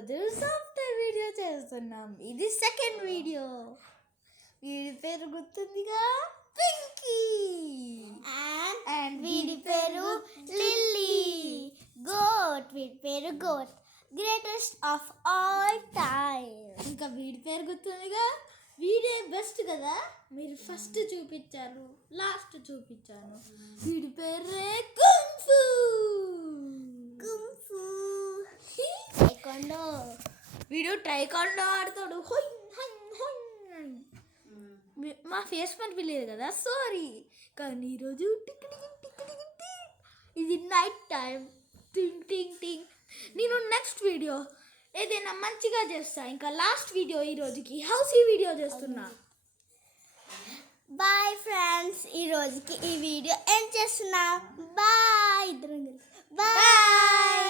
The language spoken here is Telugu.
ఈరోజు సాఫ్ట్వేర్ వీడియో చేస్తున్నాం. ఇది సెకండ్ వీడియో. వీడి పేరు గుర్తుందిగా, పింకీ. అండ్ వీడి పేరు లిల్లీ. వీడి పేరు GOAT, greatest of all time. ఇంకా వీడి పేరు గుర్తుందిగా, వీడే బెస్ట్ కదా. మీరు ఫస్ట్ చూపించారు, లాస్ట్ చూపించాను. వీడి పేరే కుంఫు. టైకోండో. వీడు టైకోండో ఆడతాడు. హొయ్ హొయ్ హొయ్. మా ఫేస్ కనిపించలేదు కదా, సారీ. కానీ ఈరోజు ఇది నైట్ టైం. టింగ్ టింగ్ టింగ్. నేను నెక్స్ట్ వీడియో ఏదైనా మంచిగా చేస్తా. ఇంకా లాస్ట్ వీడియో ఈరోజుకి హౌసీ వీడియో చేస్తున్నా. బాయ్ ఫ్రెండ్స్, ఈ రోజుకి ఈ వీడియో ఎండ్ చేస్తున్నా. బాయ్. బాయ్.